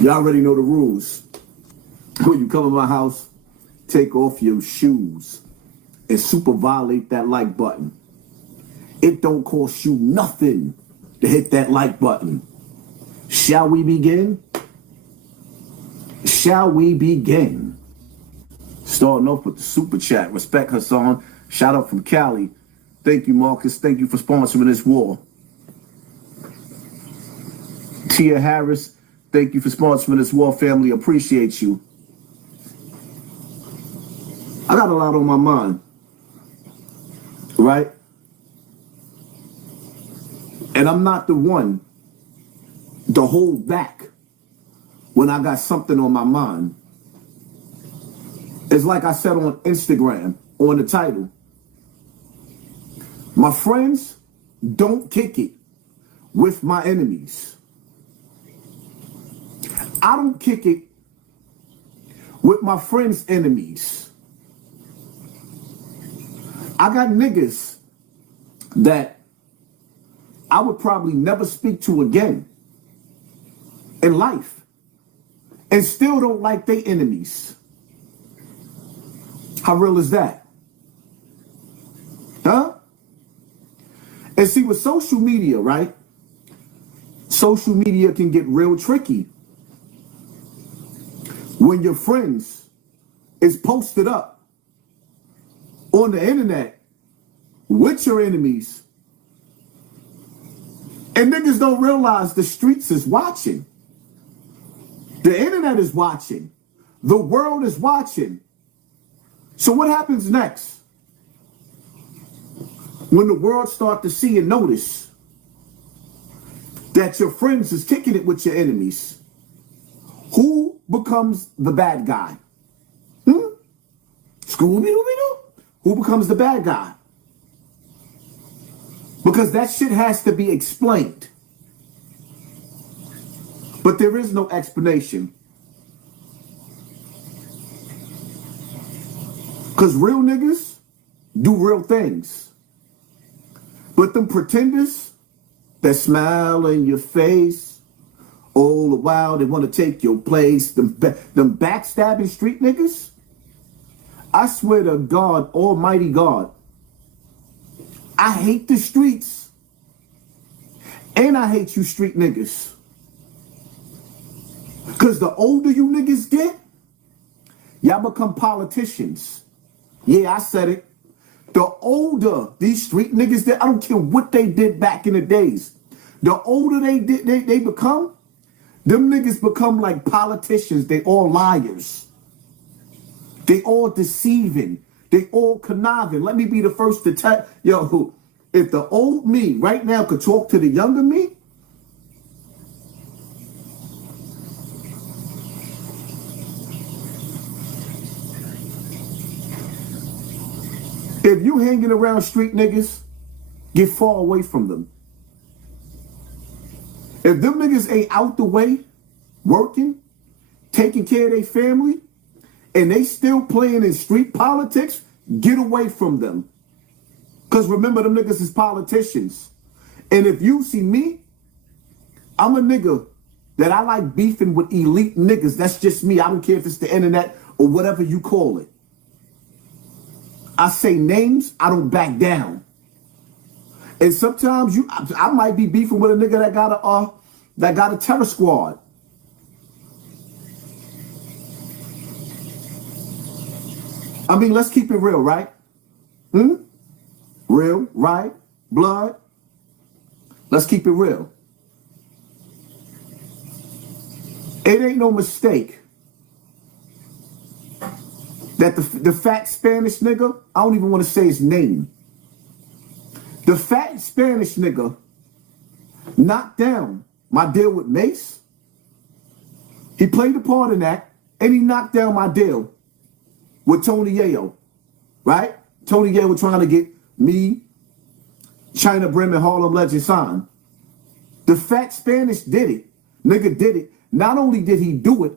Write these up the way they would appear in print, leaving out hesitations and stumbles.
Y'all already know the rules. When you come in my house, take off your shoes and super violate that like button. It don't cost you nothing to hit that like button. Shall we begin? Shall we begin? Starting off with the super chat. Respect Hassan. Shout out from Cali. Thank you, Marcus. Thank you for sponsoring this war. Tia Harris. Thank you for sponsoring this war, family. Appreciate you. I got a lot on my mind, right? And I'm not the one to hold back when I got something on my mind. It's like I said on Instagram, on the title. My friends don't kick it with my enemies. I don't kick it with my friends' enemies. I got niggas that I would probably never speak to again in life and still don't like their enemies. How real is that? Huh? And see, with social media, right? Social media can get real tricky. When your friends is posted up on the internet with your enemies, and niggas don't realize the streets is watching. The internet is watching. The world is watching. So what happens next? When the world start to see and notice that your friends is kicking it with your enemies, who becomes the bad guy? Scooby-Dooby-Doo? Who becomes the bad guy? Because that shit has to be explained. But there is no explanation. Because real niggas do real things. But them pretenders that smile in your face all the while, they want to take your place. Them backstabbing street niggas. I swear to God, Almighty God, I hate the streets. And I hate you street niggas. Because the older you niggas get, y'all become politicians. Yeah, I said it. The older these street niggas get, I don't care what they did back in the days. The older they become, them niggas become like politicians. They all liars. They all deceiving. They all conniving. Let me be the first to tell, yo, if the old me right now could talk to the younger me, if you hanging around street niggas, get far away from them. If them niggas ain't out the way, working, taking care of their family, and they still playing in street politics, get away from them. Because remember, them niggas is politicians. And if you see me, I'm a nigga that I like beefing with elite niggas. That's just me. I don't care if it's the internet or whatever you call it. I say names, I don't back down. And sometimes I might be beefing with a nigga that got a terror squad. I mean, let's keep it real, right? Real, right? Blood. Let's keep it real. It ain't no mistake that the fat Spanish nigga, I don't even want to say his name. The fat Spanish nigga knocked down my deal with Mace. He played a part in that, and he knocked down my deal with Tony Yayo, right? Tony Yayo was trying to get me, China Brim, and Harlem Legend signed. The fat Spanish did it. Nigga did it. Not only did he do it,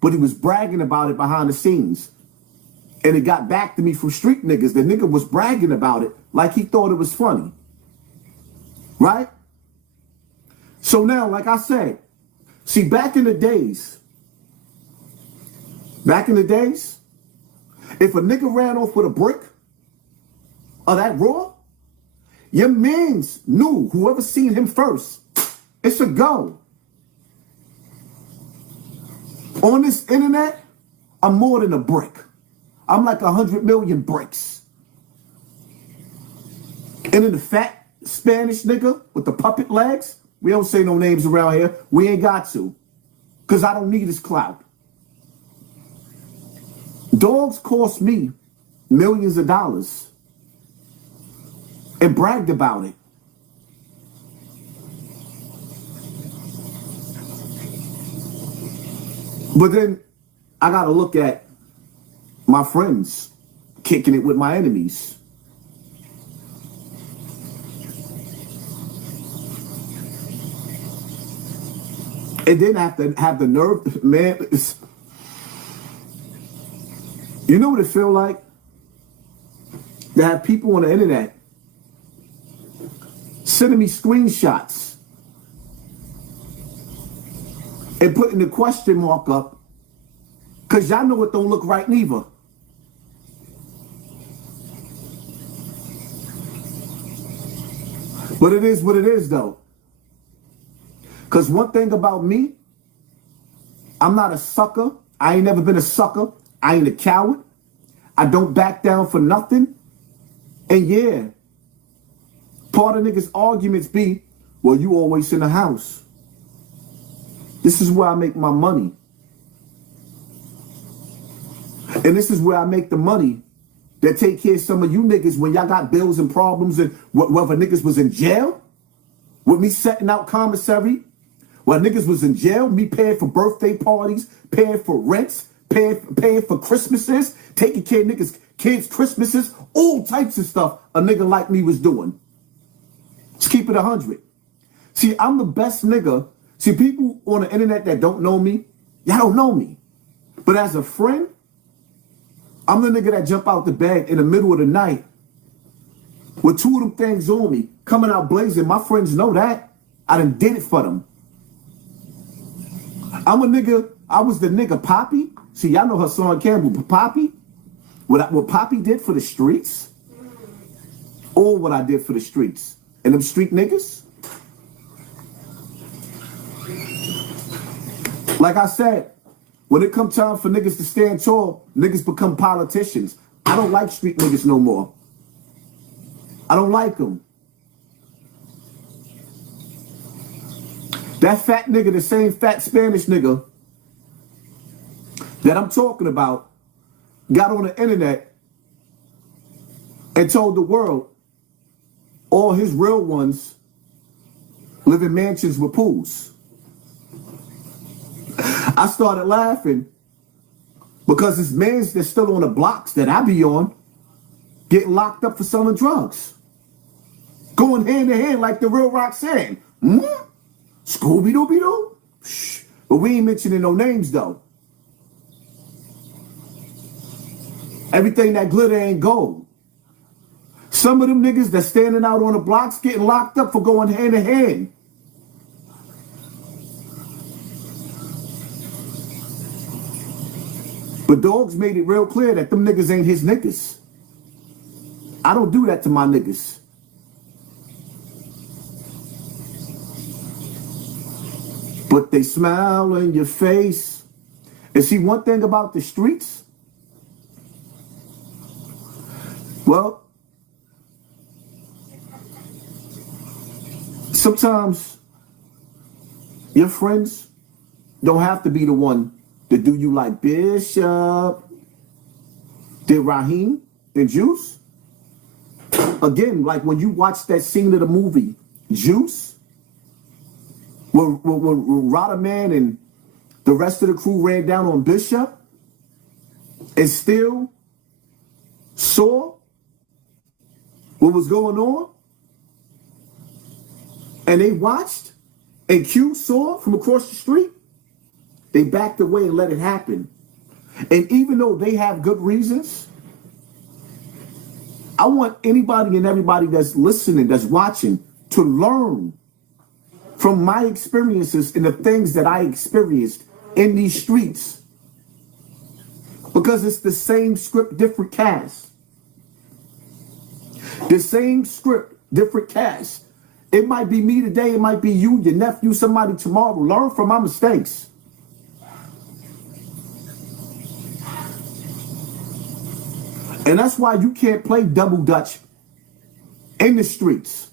but he was bragging about it behind the scenes. And it got back to me from street niggas. The nigga was bragging about it like he thought it was funny. Right? So now, like I said, see, back in the days, if a nigga ran off with a brick of that raw, your mans knew, whoever seen him first, it's a go. On this internet, I'm more than a brick. I'm like 100 million bricks. And then the fat Spanish nigga with the puppet legs, we don't say no names around here. We ain't got to. Because I don't need his clout. Dogs cost me millions of dollars. And bragged about it. But then I got to look at my friends kicking it with my enemies. And then I have to have the nerve, man. You know what it feel like? To have people on the internet sending me screenshots and putting the question mark up because y'all know it don't look right neither. But it is what it is, though. Because one thing about me, I'm not a sucker. I ain't never been a sucker. I ain't a coward. I don't back down for nothing. And yeah, part of niggas' arguments be, well, you always in the house. This is where I make my money. And this is where I make the money that take care of some of you niggas when y'all got bills and problems and whether niggas was in jail, with me setting out commissary, while niggas was in jail, me paying for birthday parties, paying for rents, paying for Christmases, taking care of niggas' kids' Christmases, all types of stuff a nigga like me was doing. Let's keep it 100. See, I'm the best nigga. See, people on the internet that don't know me, y'all don't know me. But as a friend, I'm the nigga that jump out the bed in the middle of the night with two of them things on me, coming out blazing. My friends know that. I done did it for them. I'm a nigga, I was the nigga Poppy. See, y'all know her song Campbell, Poppy. What Poppy did for the streets, or what I did for the streets. And them street niggas. Like I said, when it come time for niggas to stand tall, niggas become politicians. I don't like street niggas no more. I don't like them. That fat nigga, the same fat Spanish nigga that I'm talking about, got on the internet and told the world all his real ones live in mansions with pools. I started laughing because it's mans that's still on the blocks that I be on getting locked up for selling drugs. Going hand in hand like the real Roxanne. Scooby-Doo-Be-Doo? But we ain't mentioning no names, though. Everything that glitter ain't gold. Some of them niggas that's standing out on the blocks getting locked up for going hand in hand. But Dogs made it real clear that them niggas ain't his niggas. I don't do that to my niggas. But they smile in your face. And see, one thing about the streets, well, sometimes your friends don't have to be the one to do you like Bishop did Raheem and Juice. Again, like when you watch that scene of the movie Juice, when Rodderman and the rest of the crew ran down on Bishop and still saw what was going on, and they watched, and Q saw from across the street, they backed away and let it happen. And even though they have good reasons I want anybody and everybody that's listening, that's watching, to learn from my experiences and the things that I experienced in these streets. Because it's the same script, different cast. The same script, different cast. It might be me today, it might be you, your nephew, somebody tomorrow. Learn from my mistakes. And that's why you can't play double dutch in the streets.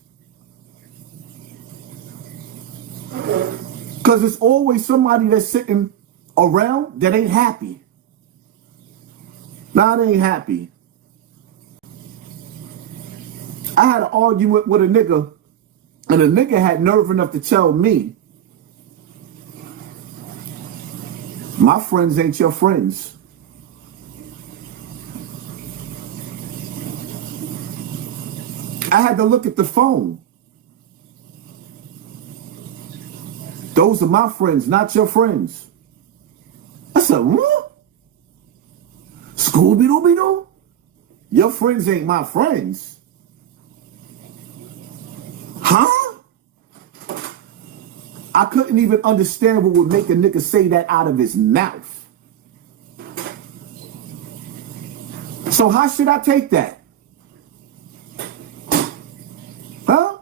Because there's always somebody that's sitting around that ain't happy. Nah, they ain't happy. I had an argument with a nigga, and a nigga had nerve enough to tell me, my friends ain't your friends. I had to look at the phone. Those are my friends, not your friends. I said, what? Scooby-Doo-Be-Doo? Your friends ain't my friends. Huh? I couldn't even understand what would make a nigga say that out of his mouth. So how should I take that? Huh?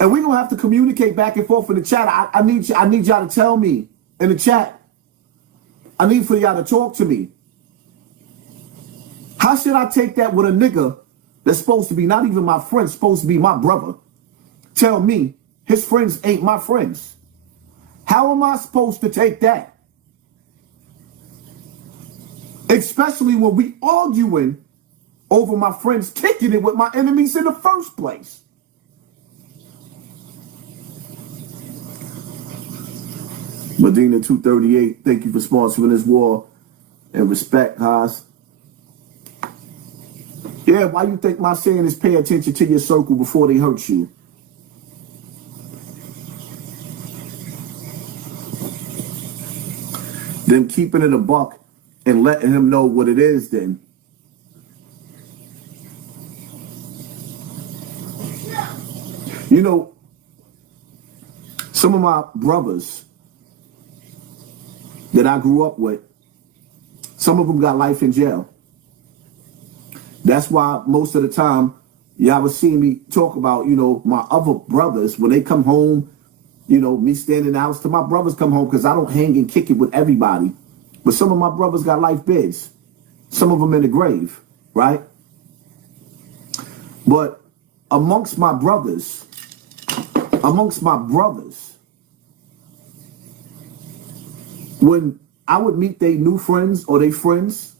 And we're gonna have to communicate back and forth in the chat. I need y'all to tell me in the chat. I need for y'all to talk to me. How should I take that with a nigga that's supposed to be not even my friend, supposed to be my brother? Tell me his friends ain't my friends. How am I supposed to take that? Especially when we arguing over my friends kicking it with my enemies in the first place. Medina 238, thank you for sponsoring this war. And respect, Haas. Yeah, why you think my saying is pay attention to your circle before they hurt you? Them keeping it a buck and letting him know what it is then. You know, some of my brothers that I grew up with, some of them got life in jail. That's why most of the time, y'all would see me talk about, you know, my other brothers, when they come home, you know, me standing in the house till my brothers come home, because I don't hang and kick it with everybody. But some of my brothers got life bids. Some of them in the grave, right? But amongst my brothers, when I would meet their new friends or their friends,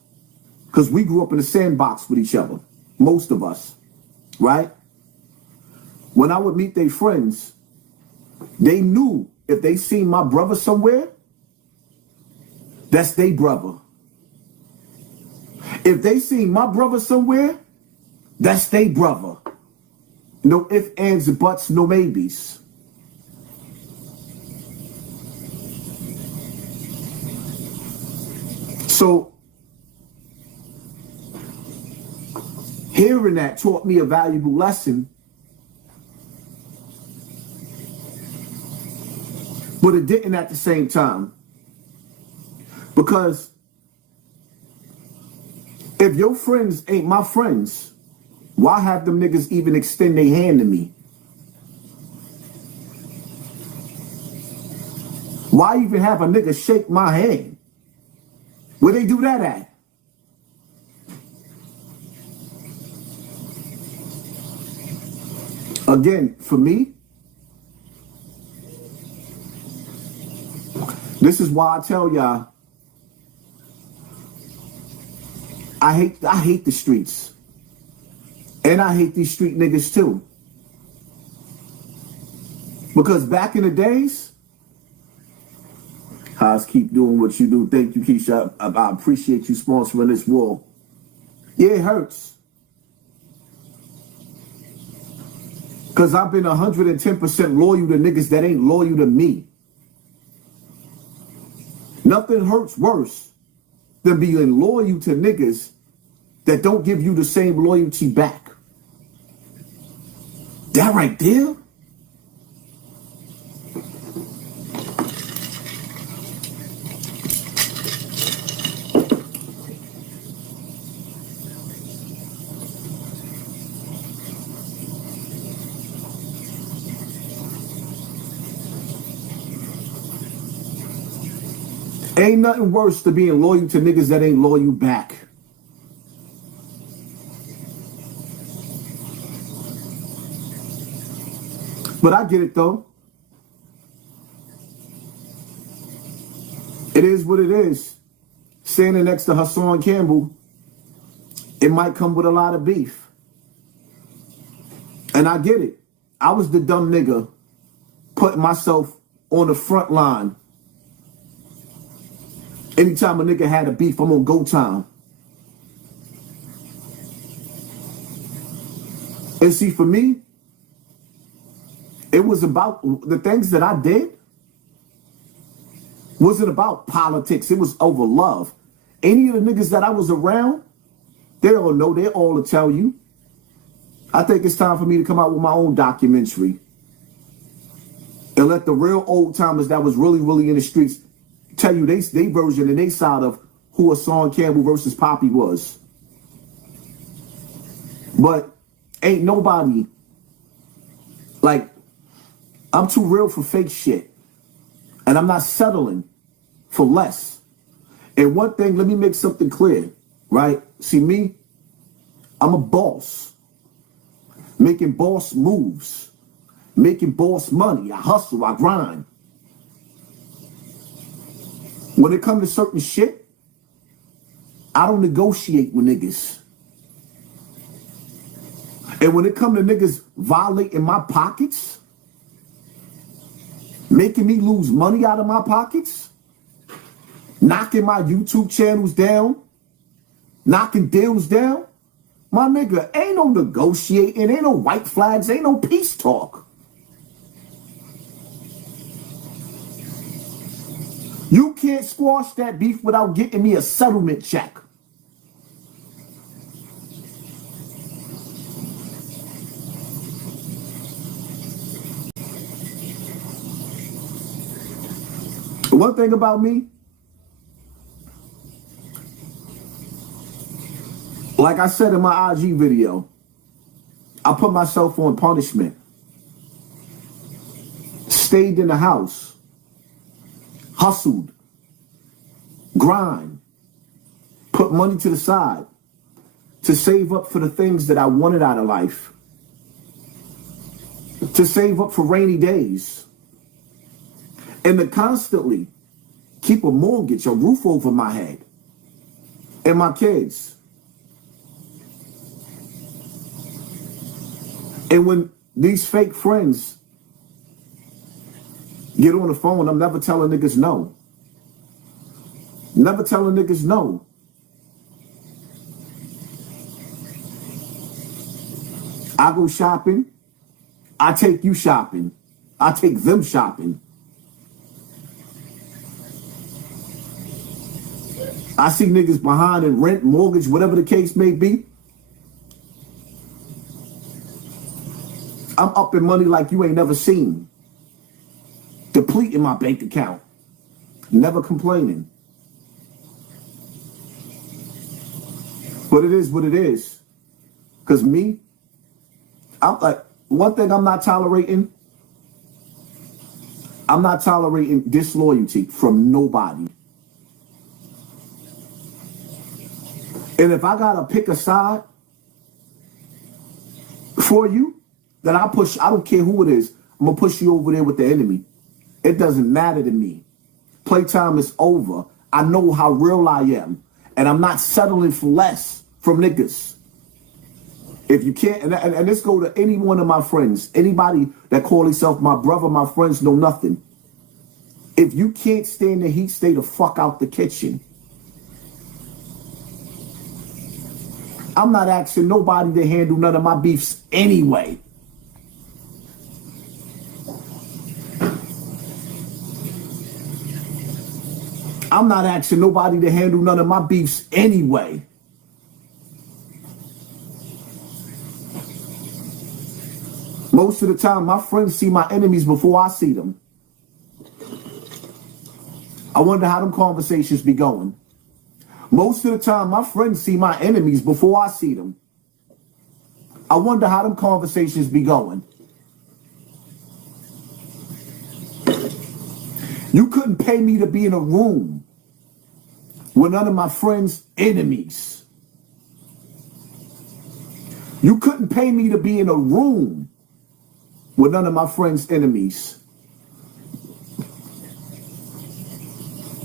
because we grew up in a sandbox with each other, most of us, right? When I would meet their friends, they knew if they seen my brother somewhere, that's their brother. If they seen my brother somewhere, that's their brother. No ifs, ands, buts, no maybes. So, hearing that taught me a valuable lesson, but it didn't at the same time. Because if your friends ain't my friends, why have them niggas even extend their hand to me? Why even have a nigga shake my hand? Where they do that at? Again, for me, this is why I tell y'all, I hate the streets. And I hate these street niggas too. Because back in the days, Haas, keep doing what you do. Thank you, Keisha. I appreciate you sponsoring this war. Yeah, it hurts. Because I've been 110% loyal to niggas that ain't loyal to me. Nothing hurts worse than being loyal to niggas that don't give you the same loyalty back. That right there. Ain't nothing worse than being loyal to niggas that ain't loyal back. But I get it though. It is what it is. Standing next to Hassan Campbell, it might come with a lot of beef. And I get it. I was the dumb nigga putting myself on the front line. Anytime a nigga had a beef, I'm on go time. And see, for me, it was about the things that I did. Wasn't about politics. It was over love. Any of the niggas that I was around, they all know. They're all to tell you. I think it's time for me to come out with my own documentary and let the real old timers that was really in the streets tell you they version and they side of who Hassan Campbell versus Poppy was. But ain't nobody, like, I'm too real for fake shit. And I'm not settling for less. And one thing, let me make something clear, right? See me, I'm a boss. Making boss moves. Making boss money. I hustle, I grind. When it comes to certain shit, I don't negotiate with niggas. And when it comes to niggas violating my pockets, making me lose money out of my pockets, knocking my YouTube channels down, knocking deals down, my nigga, ain't no negotiating, ain't no white flags, ain't no peace talk. You can't squash that beef without getting me a settlement check. One thing about me, like I said in my IG video, I put myself on punishment. Stayed in the house. Hustled, grind, put money to the side to save up for the things that I wanted out of life, to save up for rainy days, and to constantly keep a mortgage, a roof over my head, and my kids. And when these fake friends get on the phone, I'm never telling niggas no. Never telling niggas no. I go shopping. I take you shopping. I take them shopping. I see niggas behind in rent, mortgage, whatever the case may be. I'm up in money like you ain't never seen. Depleting my bank account. Never complaining. But it is what it is. Because me, I'm like, one thing I'm not tolerating disloyalty from nobody. And if I gotta pick a side for you, then I don't care who it is, I'm gonna push you over there with the enemy. It doesn't matter to me. Playtime is over. I know how real I am. And I'm not settling for less from niggas. If you can't, and this go to any one of my friends, anybody that call himself my brother, my friends know nothing. If you can't stand the heat, stay the fuck out the kitchen. I'm not asking nobody to handle none of my beefs anyway. I'm not asking nobody to handle none of my beefs anyway. Most of the time, my friends see my enemies before I see them. I wonder how them conversations be going. Most of the time, my friends see my enemies before I see them. I wonder how them conversations be going. You couldn't pay me to be in a room with none of my friends' enemies. You couldn't pay me to be in a room with none of my friends' enemies.